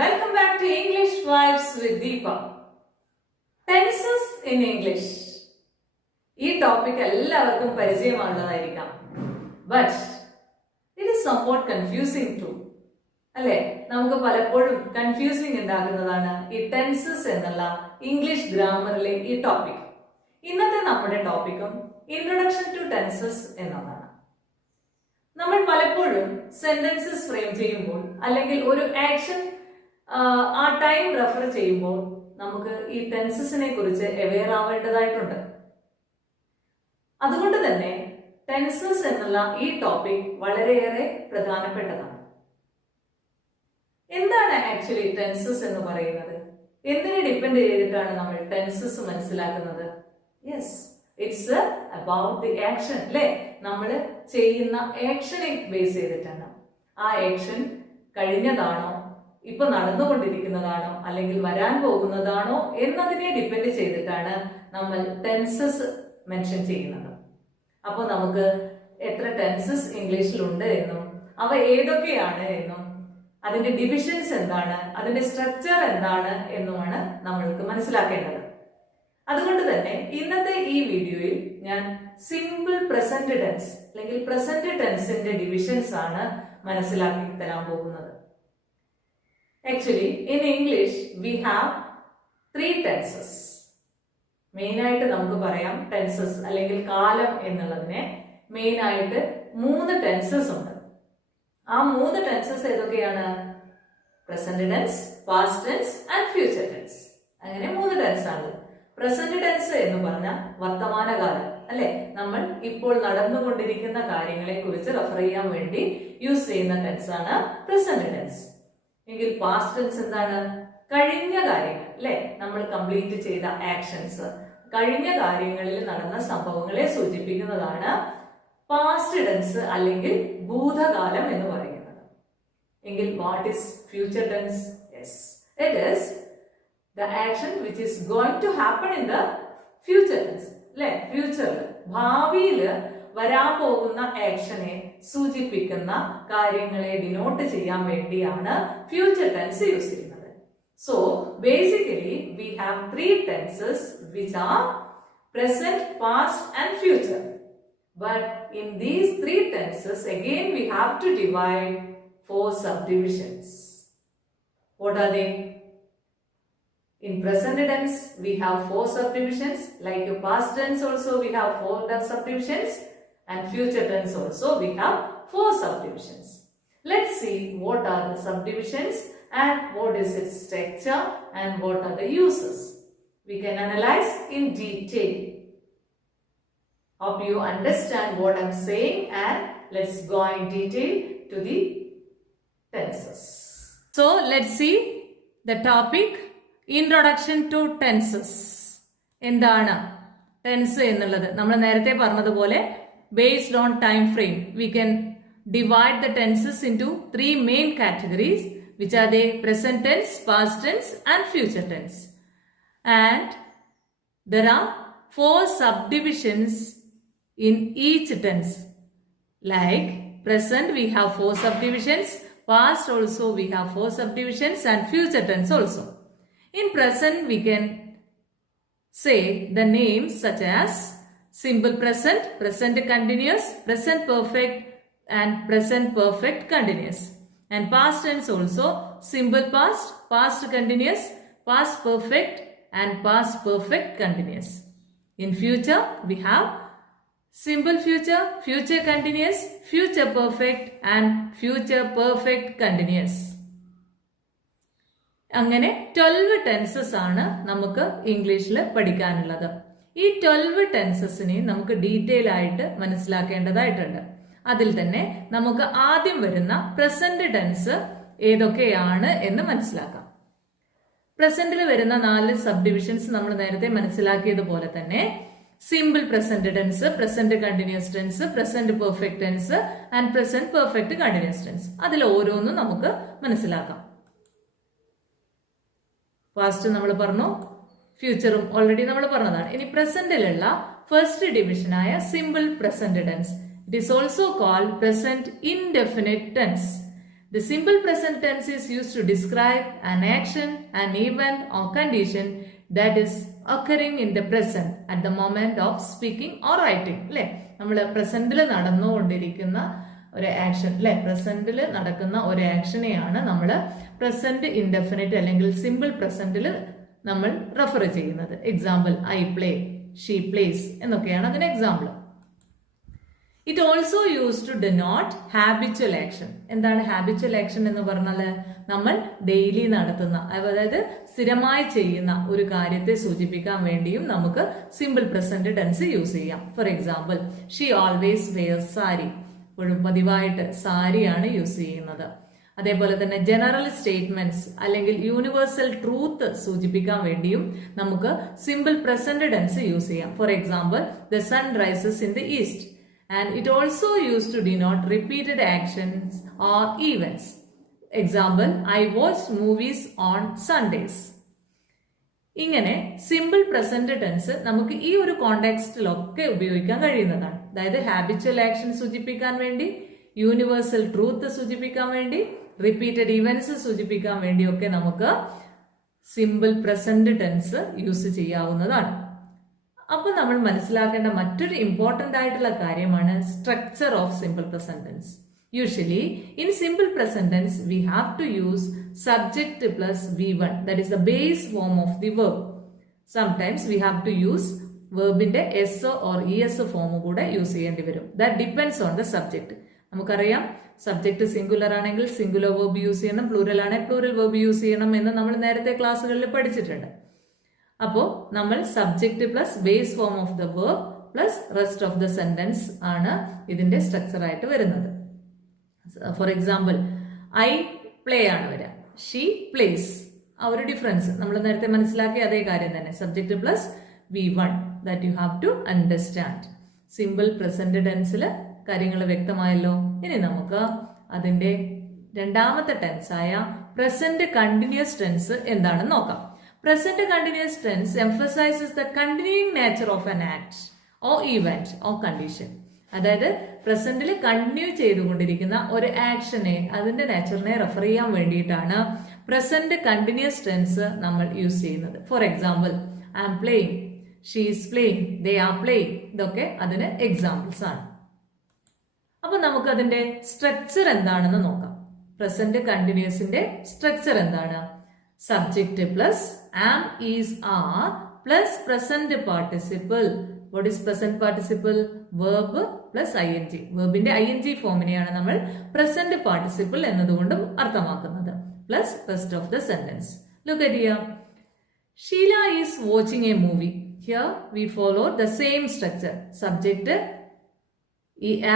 welcome back to English Vibes with Deepa. Tenses in English. ഈ topic എല്ലാവർക്കും പരിചയമുള്ളതായിരിക്കാം. But it is somewhat confusing too. അല്ലേ? നമുക്ക് പലപ്പോഴും confusing ഉണ്ടാകുന്നതാണ് ഈ ടെൻസസ് എന്നുള്ള ഇംഗ്ലീഷ് ഗ്രാമറിലെ ഈ ടോപ്പിക്. ഇന്നത്തെ നമ്മുടെ ടോപ്പിക്കും ഇൻട്രൊഡക്ഷൻ ടു ടെൻസസ് എന്നതാണ്. നമ്മൾ പലപ്പോഴും സെന്റൻസസ് ഫ്രെയിം ചെയ്യുമ്പോൾ അല്ലെങ്കിൽ ഒരു ആക്ഷൻ ആ ടൈം റെഫർ ചെയ്യുമ്പോൾ നമുക്ക് ഈ ടെൻസസിനെ കുറിച്ച് അവെയർ ആവേണ്ടതായിട്ടുണ്ട്. അതുകൊണ്ട് തന്നെ ടെൻസസ് എന്നുള്ള ഈ ടോപ്പിക് വളരെയേറെ പ്രധാനപ്പെട്ടതാണ്. എന്താണ് ആക്ച്വലി ടെൻസസ് എന്ന് പറയുന്നത്? എന്തിനെ ഡിപ്പെൻഡ് ചെയ്തിട്ടാണ് നമ്മൾ ടെൻസസ് മനസ്സിലാക്കുന്നത്? Yes, it's about the action. അല്ലെ, നമ്മൾ ചെയ്യുന്ന ആക്ഷനെ ബേസ് ചെയ്തിട്ടാണ്. ആ ആക്ഷൻ കഴിഞ്ഞതാണോ, ഇപ്പൊ നടന്നുകൊണ്ടിരിക്കുന്നതാണോ, അല്ലെങ്കിൽ വരാൻ പോകുന്നതാണോ എന്നതിനെ ഡിപ്പെൻഡ് ചെയ്തിട്ടാണ് നമ്മൾ ടെൻസസ് മെൻഷൻ ചെയ്യുന്നത്. അപ്പോൾ നമുക്ക് എത്ര ടെൻസസ് ഇംഗ്ലീഷിലുണ്ട് എന്നും അവ ഏതൊക്കെയാണ് എന്നും അതിന്റെ ഡിവിഷൻസ് എന്താണ്, അതിന്റെ സ്ട്രക്ചർ എന്താണ് എന്നുമാണ് നമ്മൾക്ക് മനസ്സിലാക്കേണ്ടത്. അതുകൊണ്ട് തന്നെ ഇന്നത്തെ ഈ വീഡിയോയിൽ ഞാൻ സിമ്പിൾ പ്രസന്റ് ടെൻസ് അല്ലെങ്കിൽ പ്രസന്റ് ടെൻസിന്റെ ഡിവിഷൻസ് ആണ് മനസ്സിലാക്കി തരാൻ പോകുന്നത്. Actually in English we have 3 tenses. Main ആയിട്ട് നമുക്ക് പറയാം ടെൻസസ് അല്ലെങ്കിൽ കാലം എന്നുള്ളതിനെ മെയിൻ ആയിട്ട് 3 ടെൻസസ് ഉണ്ട്. ആ 3 ടെൻസസ് ഏതൊക്കെയാണ്? Present tense, past tense and future tense. അങ്ങനെ 3 ടെൻസ് ആണ്. പ്രസന്റ് ടെൻസ് എന്ന് പറഞ്ഞാൽ വർത്തമാനകാലം, അല്ലെ, നമ്മൾ ഇപ്പോൾ നടന്നുകൊണ്ടിരിക്കുന്ന കാര്യങ്ങളെ കുറിച്ച് റെഫർ ചെയ്യാൻ വേണ്ടി യൂസ് ചെയ്യുന്ന ടെൻസ് ആണ് പ്രസന്റ് ടെൻസ്. എങ്കിൽ പാസ്റ്റ് ടെൻസ് എന്താണ്? കഴിഞ്ഞ കാര്യങ്ങൾ, അല്ലെ, നമ്മൾ കംപ്ലീറ്റ് ചെയ്ത ആക്ഷൻസ്, കഴിഞ്ഞ കാര്യങ്ങളിൽ നടന്ന സംഭവങ്ങളെ സൂചിപ്പിക്കുന്നതാണ് പാസ്റ്റ് ടെൻസ് അല്ലെങ്കിൽ ഭൂതകാലം എന്ന് പറയുന്നത്. എങ്കിൽ what is future tense? Yes, it is the action which is going to happen in the future tense. അല്ലെ, ഫ്യൂച്ചറിൽ ഭാവിയിൽ വരാൻ പോകുന്ന ആക്ഷനെ സൂചിപ്പിക്കുന്ന കാര്യങ്ങളെ ഡിനോട്ട് ചെയ്യാൻ വേണ്ടിയാണ് ഫ്യൂച്ചർ ടെൻസ് യൂസ് ചെയ്യുന്നത്. So basically we have 3 tenses which are present, past and future. But in these 3 tenses again we have to divide 4 subdivisions. What are they? In present tense, we have 4 subdivisions. Like in past tense also we have 4 subdivisions. And future tense also we have 4 subdivisions. Let's see what are the subdivisions and what is its structure and what are the uses. We can analyze in detail. Hope you understand what I'm saying, and let's go in detail to the tenses. So let's see the topic. Introduction to tenses. എന്താണ് tense എന്നുള്ളത്? നമ്മൾ നേരത്തെ പറഞ്ഞതുപോലെ based on time frame we can divide the tenses into 3 main categories which are they present tense, past tense and future tense. And there are 4 subdivisions in each tense. Like present we have 4 subdivisions, past also we have 4 subdivisions and future tense also. In present, we can say the names such as simple present, present continuous, present perfect and present perfect continuous. And past tense also simple past, past continuous, past perfect and past perfect continuous. In future, we have simple future, future continuous, future perfect and future perfect continuous. അങ്ങനെ 12 tenses ആണ് നമുക്ക് ഇംഗ്ലീഷിൽ പഠിക്കാനുള്ളത്. ഈ 12 ടെൻസസിനെ നമുക്ക് detail ആയിട്ട് മനസ്സിലാക്കേണ്ടതായിട്ടുണ്ട്. അതിൽ തന്നെ നമുക്ക് ആദ്യം വരുന്ന പ്രസന്റ് ടെൻസ് ഏതൊക്കെയാണ് എന്ന് മനസ്സിലാക്കാം. പ്രസന്റിൽ വരുന്ന 4 സബ്ഡിവിഷൻസ് നമ്മൾ നേരത്തെ മനസ്സിലാക്കിയതുപോലെ തന്നെ simple present tense, present continuous tense, present perfect tense and present perfect continuous tense. അതിൽ ഓരോന്നും നമുക്ക് മനസ്സിലാക്കാം. പാസ്റ്റ് നമ്മൾ പറഞ്ഞു, ഫ്യൂച്ചറും ഓൾറെഡി നമ്മൾ പറഞ്ഞതാണ്. ഇനി പ്രസന്റിലുള്ള ഫസ്റ്റ് ഡിവിഷനായ simple present tense. It is also called present indefinite tense. The simple present tense is used to describe an action, an event or condition that is occurring in the present at the moment of speaking or writing. അല്ലെ, നമ്മൾ പ്രസന്റിൽ നടന്നുകൊണ്ടിരിക്കുന്ന ഒരു action, അല്ലെ, പ്രസന്റിൽ നടക്കുന്ന ഒരു ആക്ഷനെയാണ് നമ്മൾ present indefinite അല്ലെങ്കിൽ സിമ്പിൾ പ്രസന്റിൽ നമ്മൾ റെഫർ ചെയ്യുന്നത്. Example, I play, she plays എന്നൊക്കെയാണ് അതിന് example. It also use to denote habitual action. എന്താണ് ഹാബിച്വൽ ആക്ഷൻ എന്ന് പറഞ്ഞാൽ നമ്മൾ ഡെയിലി നടത്തുന്ന, അതായത് സ്ഥിരമായി ചെയ്യുന്ന ഒരു കാര്യത്തെ സൂചിപ്പിക്കാൻ വേണ്ടിയും നമുക്ക് സിമ്പിൾ പ്രസന്റ് ടെൻസ് യൂസ് ചെയ്യാം. For example, she always wears sari. എപ്പോഴും പതിവായിട്ട് സാരിയാണ് യൂസ് ചെയ്യുന്നത്. അതേപോലെ തന്നെ ജനറൽ സ്റ്റേറ്റ്മെന്റ്സ് അല്ലെങ്കിൽ യൂണിവേഴ്സൽ ട്രൂത്ത് സൂചിപ്പിക്കാൻ വേണ്ടിയും നമുക്ക് സിമ്പിൾ പ്രസന്റ് ടെൻസ് യൂസ് ചെയ്യാം. For example, the sun rises in the east. And it also used to denote repeated actions or events. Example, I watch movies on Sundays. ഇങ്ങനെ simple present tense നമുക്ക് ഈ ഒരു കോണ്ടെക്സ്റ്റിലൊക്കെ ഉപയോഗിക്കാൻ കഴിയുന്നതാണ്. അതായത് habitual action സൂചിപ്പിക്കാൻ വേണ്ടി, യൂണിവേഴ്സൽ ട്രൂത്ത് സൂചിപ്പിക്കാൻ വേണ്ടി, റിപ്പീറ്റഡ് ഇവന്റ്സ് സൂചിപ്പിക്കാൻ വേണ്ടിയൊക്കെ നമുക്ക് സിമ്പിൾ പ്രസന്റ് ടെൻസ് യൂസ് ചെയ്യാവുന്നതാണ്. അപ്പോൾ നമ്മൾ മനസ്സിലാക്കേണ്ട മറ്റൊരു ഇമ്പോർട്ടന്റ് ആയിട്ടുള്ള കാര്യമാണ് structure of simple present tense. Usually in simple present tense we have to use subject plus V1, that is the base form of the verb. Sometimes we have to use വെർബിന്റെ S or ES form കൂടെ use ചെയ്യേണ്ടി വരും. That depends on the subject. നമുക്കറിയാം, subject singular ആണെങ്കിൽ singular verb use ചെയ്യണം, plural ആണെങ്കിൽ plural verb use ചെയ്യണം എന്ന് നമ്മൾ നേരത്തെ ക്ലാസ്സുകളിൽ പഠിച്ചിട്ടുണ്ട്. അപ്പോൾ നമ്മൾ subject plus base form of the verb plus rest of the sentence ആണ് ഇതിന്റെ സ്ട്രക്ചർ ആയിട്ട് വരുന്നത്. ഫോർ എക്സാമ്പിൾ, ഐ പ്ലേ ആണ് വരിക, ഷീ പ്ലേസ്. ആ ഒരു ഡിഫറൻസ് നമ്മൾ നേരത്തെ മനസ്സിലാക്കിയ അതേ കാര്യം തന്നെ, subject plus V1, that you have to understand. Simple present ടെൻസിൽ കാര്യങ്ങൾ വ്യക്തമായല്ലോ. ഇനി നമുക്ക് അതിന്റെ രണ്ടാമത്തെ ടെൻസായ പ്രസന്റ് കണ്ടിന്യൂസ് ടെൻസ് എന്താണെന്ന് നോക്കാം. Present continuous tense emphasizes the continuing nature of an act or event or condition. അതായത് പ്രസന്റിൽ കണ്ടിന്യൂ ചെയ്തുകൊണ്ടിരിക്കുന്ന ഒരു ആക്ഷനെ, അതിന്റെ നേച്ചറിനെ റെഫർ ചെയ്യാൻ വേണ്ടിയിട്ടാണ് പ്രസന്റ് കണ്ടിന്യൂസ് ടെൻസ് നമ്മൾ യൂസ് ചെയ്യുന്നത്. For example, I am playing, she is playing, they are playing. ഇതൊക്കെ അതിന് എക്സാമ്പിൾസ് ആണ്. അപ്പൊ നമുക്ക് അതിന്റെ സ്ട്രക്ചർ എന്താണെന്ന് നോക്കാം. പ്രസന്റ് കണ്ടിന്യൂസിന്റെ സ്ട്രക്ചർ എന്താണ്? Subject plus am, is, are plus present participle. What is present participle? Verb plus ing. Verbന്റെ ing ഫോമിനെയാണ് നമ്മൾ present participle എന്നതുകൊണ്ടും അർത്ഥമാക്കുന്നത്. Plus rest of the sentence. Look at here. Sheila is watching a movie. Here we follow the same structure. Subject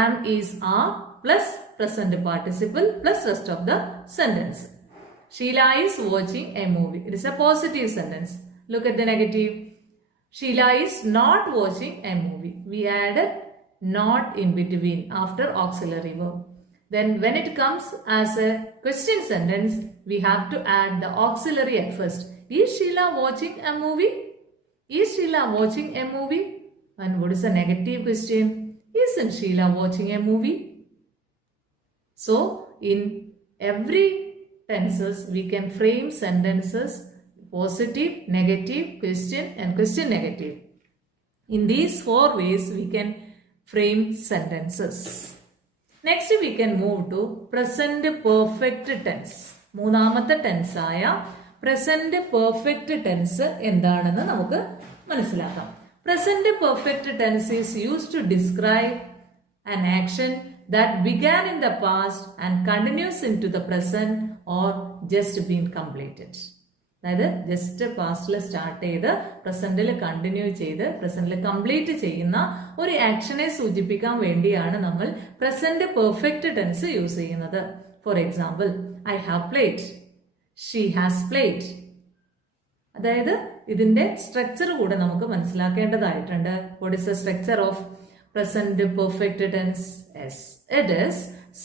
am, is, are plus present participle plus rest of the sentence. Sheila is watching a movie. It is a positive sentence. Look at the negative. Sheila is not watching a movie. We added not in between after auxiliary verb. Then when it comes as a question sentence, we have to add the auxiliary at first. Is Sheila watching a movie? Is Sheila watching a movie? And what is the negative question? Isn't Sheila watching a movie? So in every tenses we can frame sentences positive, negative, question and question negative. In these four ways we can frame sentences. Next we can move to present perfect tense. മൂന്നാമത്തെ tense ആയ present perfect tense എന്താണെന്ന് നമുക്ക് മനസ്സിലാക്കാം. Present perfect tense is used to describe an action that began in the past and continues into the present or just been completed. അതായത് just പാസ്റ്റിൽ start ചെയ്ത് പ്രസന്റിൽ continue ചെയ്ത് പ്രസന്റിൽ complete ചെയ്യുന്ന ഒരു ആക്ഷനെ സൂചിപ്പിക്കാൻ വേണ്ടിയാണ് നമ്മൾ പ്രസന്റ് പെർഫെക്റ്റ് ടെൻസ് യൂസ് ചെയ്യുന്നത്. For example, I have played, she has played. അതായത് ഇതിന്റെ സ്ട്രക്ചർ കൂടെ നമുക്ക് മനസ്സിലാക്കേണ്ടതായിട്ടുണ്ട്. What is the structure of present perfect tense? Yes, it is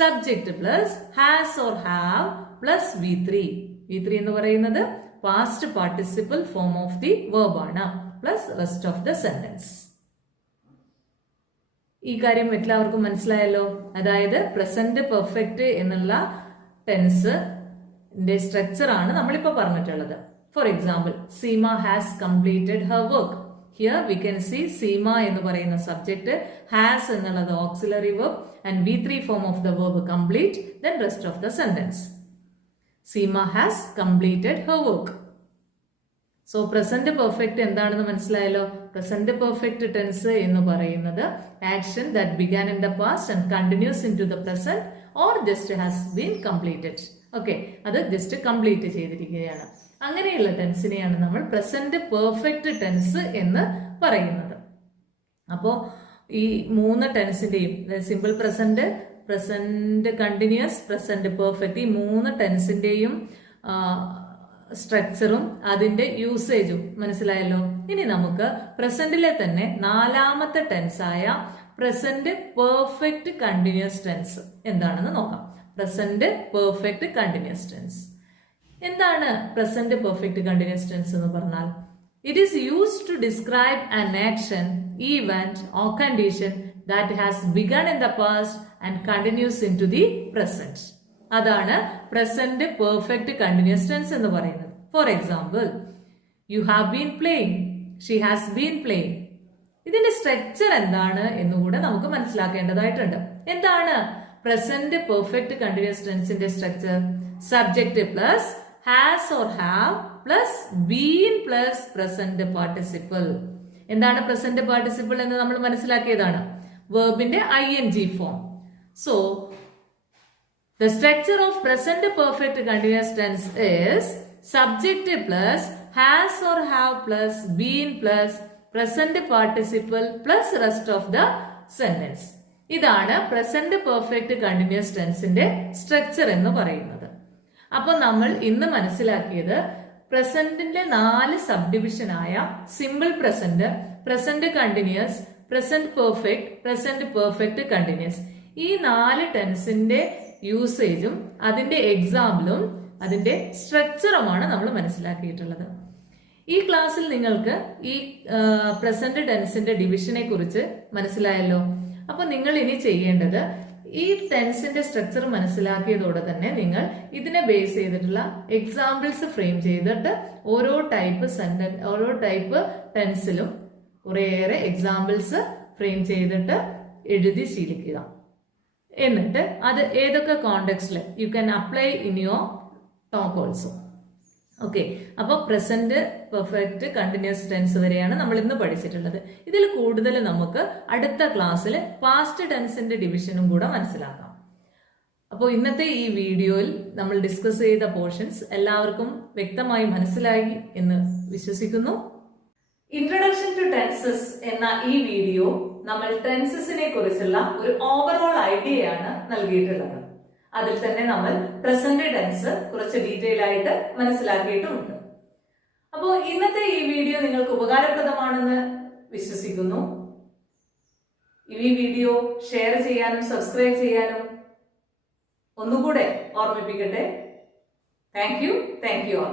subject plus has or have plus V3. V3 എന്ന് പറയുന്നത് past participle form of the verb ആണ്, plus rest of the sentence. ഈ കാര്യം എല്ലാവർക്കും മനസ്സിലായല്ലോ. അതായത് പ്രസന്റ് പെർഫെക്റ്റ് എന്നുള്ള ടെൻസിന്റെ structure ആണ് നമ്മളിപ്പോൾ പറഞ്ഞിട്ടുള്ളത്. For example, Seema has completed her work. Here we can see Seema എന്ന് പറയുന്ന സബ്ജക്ട്, ഹാസ് എന്നുള്ളത് auxiliary verb and V3 form of the verb complete, then rest of the sentence. Seema has completed her work. So present perfect എന്താണെന്ന് മനസ്സിലായല്ലോ. Present perfect tense എന്ന് പറയുന്നത് action that began in the past and continues in to the present or just has been completed. Okay, അത് just complete ചെയ്തിരിക്കുകയാണ്. അങ്ങനെയുള്ള ടെൻസിനെയാണ് നമ്മൾ present perfect tense എന്ന് പറയുന്നത്. അപ്പോൾ ഈ 3 ടെൻസിന്റെയും simple present, present continuous, present perfect, ഈ 3 ടെൻസിന്റെയും സ്ട്രക്ചറും അതിന്റെ യൂസേജും മനസ്സിലായല്ലോ. ഇനി നമുക്ക് പ്രസന്റിലെ തന്നെ 4ാമത്തെ ടെൻസായ പ്രസന്റ് പെർഫെക്റ്റ് കണ്ടിന്യൂസ് ടെൻസ് എന്താണെന്ന് നോക്കാം. പ്രസന്റ് പെർഫെക്റ്റ് കണ്ടിന്യൂസ് ടെൻസ് എന്താണ്? പ്രസന്റ് പെർഫെക്റ്റ് കണ്ടിന്യൂസ് ടെൻസ് എന്ന് പറഞ്ഞാൽ it is used to describe an action, event or condition that has begun in the past and continues into the present. അതാണ് present perfect continuous tense എന്ന് പറയുന്നത്. For example, you have been playing, she has been playing. ഇതിന്റെ structure എന്താണ് എന്നുകൂടെ നമുക്ക് മനസ്സിലാക്കേണ്ടതായിട്ടുണ്ട്. എന്താണ് present perfect continuous ടെൻസിന്റെ structure? Subject plus has or have plus been plus present participle. എന്താണ് പ്രസന്റ് പാർട്ടിസിപ്പിൾ എന്ന് നമ്മൾ മനസ്സിലാക്കിയതാണ്, വെർബിന്റെ ing form. So the structure of present perfect continuous tense is subject plus has or have plus been plus present participle plus rest of the sentence. ഇതാണ് present perfect continuous ടെൻസിന്റെ structure എന്ന് പറയുന്നത്. അപ്പൊ നമ്മൾ ഇന്ന് മനസ്സിലാക്കിയത് പ്രസന്റിന്റെ 4 സബ് ഡിവിഷനായ simple present, present continuous, present perfect, present perfect continuous, ഈ 4 ടെൻസിന്റെ യൂസേജും അതിന്റെ എക്സാമ്പിളും അതിന്റെ സ്ട്രക്ചറുമാണ് നമ്മൾ മനസ്സിലാക്കിയിട്ടുള്ളത്. ഈ ക്ലാസ്സിൽ നിങ്ങൾക്ക് ഈ പ്രസന്റ് ടെൻസിന്റെ ഡിവിഷനെ കുറിച്ച് മനസ്സിലായല്ലോ. അപ്പൊ നിങ്ങൾ ഇനി ചെയ്യേണ്ടത് ഈ ടെൻസിന്റെ സ്ട്രക്ചർ മനസ്സിലാക്കിയതോടെ തന്നെ നിങ്ങൾ ഇതിനെ ബേസ് ചെയ്തിട്ടുള്ള എക്സാമ്പിൾസ് ഫ്രെയിം ചെയ്തിട്ട് ഓരോ ടൈപ്പ് ടെൻസിലും കുറേയേറെ എക്സാമ്പിൾസ് ഫ്രെയിം ചെയ്തിട്ട് എഴുതി ശീലിക്കുക. എന്നിട്ട് അത് ഏതൊക്കെ കോണ്ടെക്സ്റ്റിൽ you can apply in your talk also. Okay, അപ്പോൾ പ്രസന്റ് പെർഫെക്റ്റ് കണ്ടിന്യൂസ് ടെൻസ് വരെയാണ് നമ്മൾ ഇന്ന് പഠിച്ചിട്ടുള്ളത്. ഇതിൽ കൂടുതൽ നമുക്ക് അടുത്ത ക്ലാസ്സിൽ പാസ്റ്റ് ടെൻസിന്റെ ഡിവിഷനും കൂടെ മനസ്സിലാക്കാം. അപ്പോൾ ഇന്നത്തെ ഈ വീഡിയോയിൽ നമ്മൾ ഡിസ്കസ് ചെയ്ത പോർഷൻസ് എല്ലാവർക്കും വ്യക്തമായി മനസ്സിലായി എന്ന് വിശ്വസിക്കുന്നു. ഇൻട്രൊഡക്ഷൻ ടു ടെൻസസ് എന്ന ഈ വീഡിയോ നമ്മൾ ടെൻസസിനെ കുറിച്ചുള്ള ഒരു ഓവറോൾ ഐഡിയയാണ് നൽകിയിട്ടുള്ളത്. അതിൽ തന്നെ നമ്മൾ പ്രസന്റ് ടെൻസ് കുറച്ച് ഡീറ്റെയിൽ ആയിട്ട് മനസ്സിലാക്കിയിട്ടുമുണ്ട്. അപ്പോൾ ഇന്നത്തെ ഈ വീഡിയോ നിങ്ങൾക്ക് ഉപകാരപ്രദമാണെന്ന് വിശ്വസിക്കുന്നു. ഈ വീഡിയോ ഷെയർ ചെയ്യാനും സബ്സ്ക്രൈബ് ചെയ്യാനും ഒന്നുകൂടെ ഓർമ്മിപ്പിക്കട്ടെ. Thank you all.